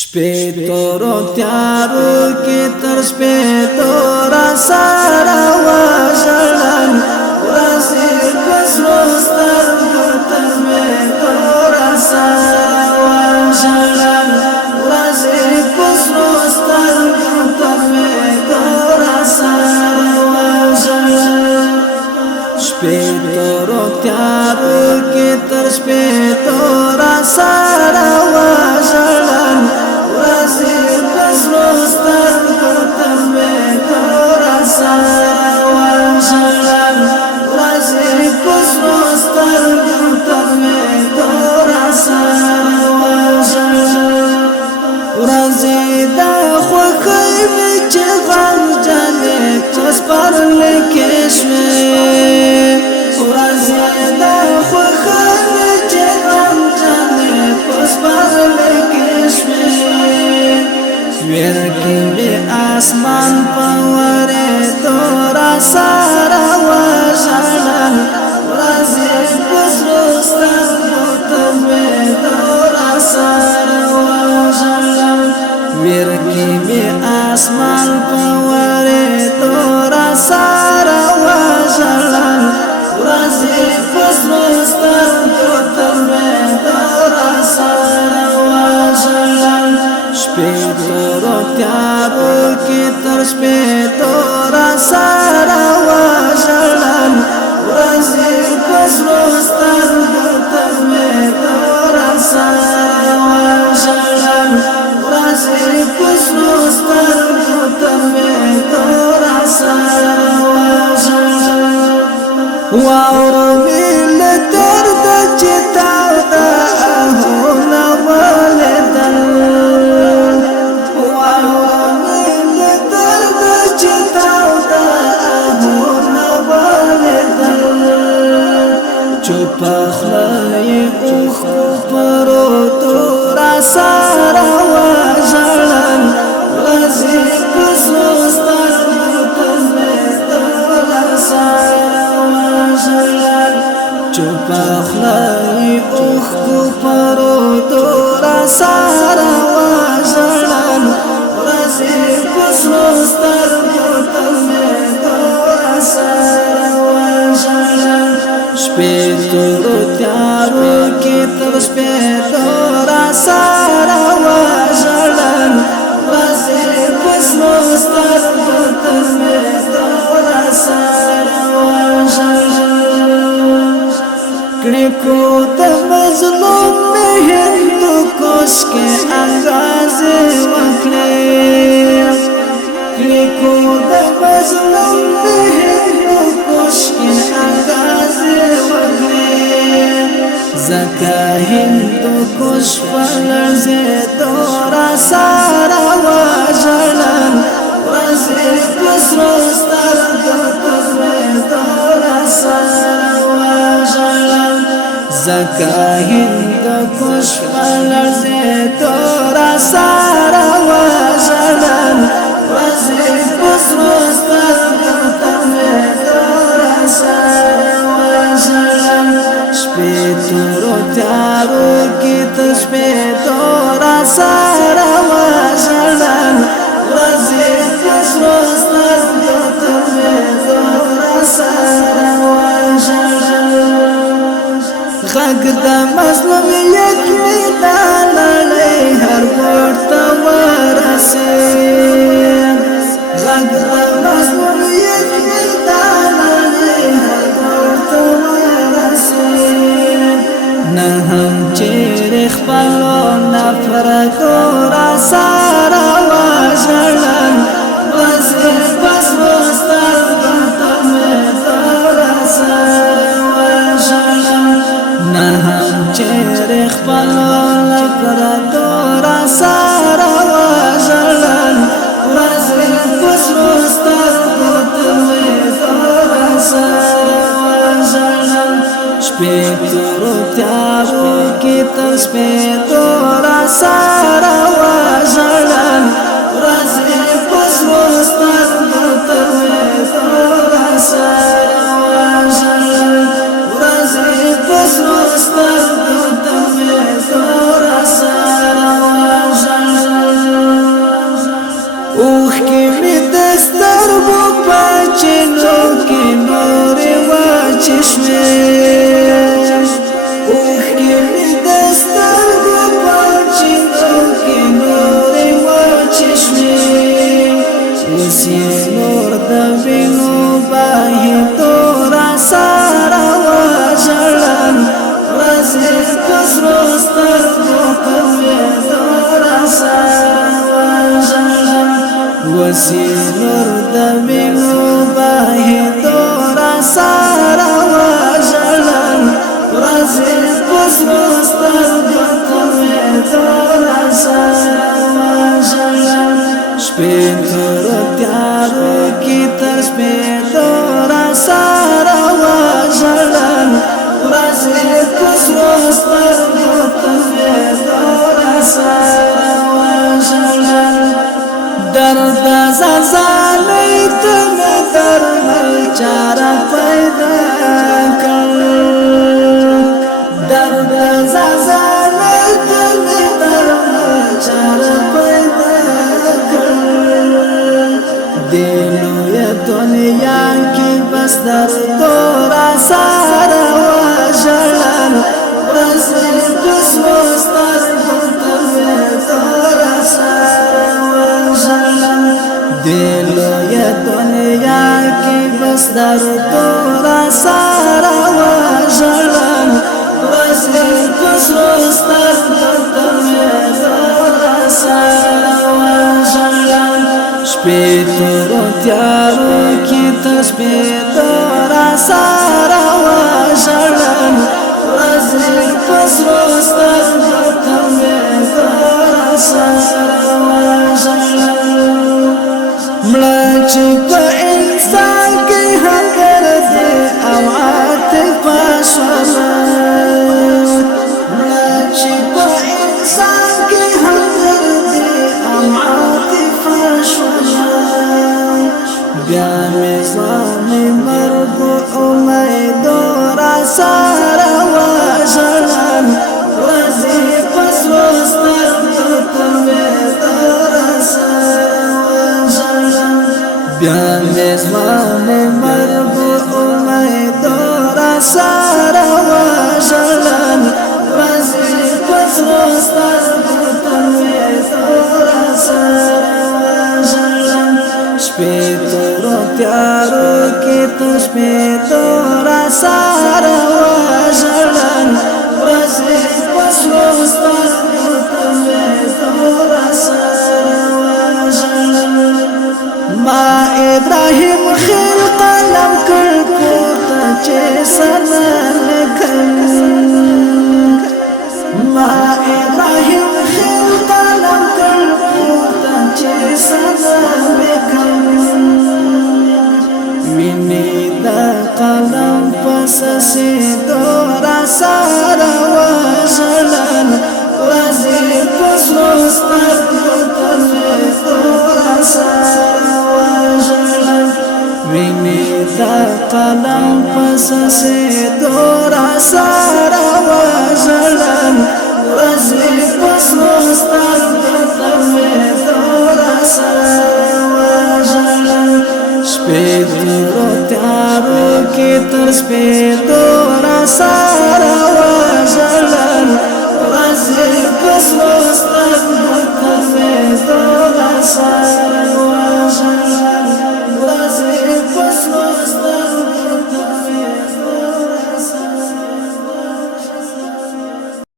شپې تورو تیارو کې تر شپې تورا سارا وژړل ورځې په سرو سترګو تر مې تورا سارا وژړل ورځې په سرو سترګو تر مې تورا سارا وژړل شپې تورو تیارو کې تر شپې تورا سارا وژړل आसमान पवरे तोरा सारा वषड़ल ورځې په سرو سترګو تر مې تورا سارا وژړل ورکې مې آسمان پورې تورا سارا وژړل ورځې په سرو سترګو تر مې تورا سارا وژړل شپې تورو تیارو کې تر شپې تورا سارا وژړل ورځې په سرو سترګو تر مې تورا سارا وژړل ورځې په سرو سترګو تر مې تورا سارا وژړل واوره مې له درده چې تاوده اهونه ولیدل پخلای اوخ پرو تورا سارا وژړل ورځې په سرو سترګو تر مې تورا سارا وژړل پخلای اوخ پرو تورا سارا وژړل ورځې په سرو سترګو تر مې تورا سارا وژړل شپې تورو تیارو کې تر شپې تورا سارا وژړل ورځې په سرو سترګو تر مې تورا سارا وژړل کړي کو د مظلوم مې هندوکش کې انګازې وکړې کړي کو د مظلوم مې هندوکش کې انګازې زکا هندوکش پلرزې تورا سارا وژړل ورځې په سرو سترګو تر مې تورا سارا وژړل زکا هندوکش پلرزې تورا سارا وژړل ورځې په سرو سترګو تر مې تورا سارا وژړل شپې تورو تیارو کې تر شپې تورا سارا وژړل ورځې په سرو سترګو تر مې تورا سارا وژړل غږ د مظلومیت مې دا نړۍ هر ګوټ ته ورسېد غږ د مظلومیت مې دا نړۍ هر ګوټ ته ورسېد نه هم چیرې خپلو نفرتو را سارا وژړل ورځې په سرو سترګو تر مې تورا سارا وژړل نه هم چیرې خپلو نفرتو را سارا وژړل ورځې په سرو سترګو تر مې تورا سارا وژړل شپې تورو تیارو کې تر شپې تورا سارا داسې نور د وینو بهېدو راسره وژړل ورځې په سرو سترګو تویېدو راسره وژړل شپې تر تیارو کې تر سپېدو راسره وژړل ورځې په سرو سترګو تویېدو راسره وژړل درد زلزلې ته مې درمل چاره پیدا کړ درد زلزلې ته مې درمل چاره پیدا کړ دې لویه دنیا کې بس درد راسره وژړل ورځې په سرو سترګو تویېدو راسره وژړل دې لویه دنیا کې بس درد راسره وژړل ورځې په سرو سترګو تویېدو راسره وژړل شپې تر تیارو کې تر سپېدو راسره وژړل ورځې په سرو سترګو تویېدو راسره وژړل مړه چې په انسان کې همدردي او عاطفه شوله مړه چې په انسان کې همدردي او عاطفه شوله بیا مې ځواني مرګ امیدو راسره وژړل ورځې په سرو سترګو تویېدو راسره وژړل بیا مې ځواني مرګ امیدو راسره وژړل ورځې په سرو سترګو تویېدو راسره وژړل شپې تر تیارو کې تر سپېدو راسره وژړل ورځې په سرو سترګو تویېدو راسره وژړل ما ابراهیم خیل قلم کړ پورته چې سره لیکل ما ابراهیم خیل قلم کړ پورته چې سره لیکل ویني د قلم پس سیدو راسره وژړل ورځې په سرو سترګو تویېدو راسره وژړل ویني د قلم پس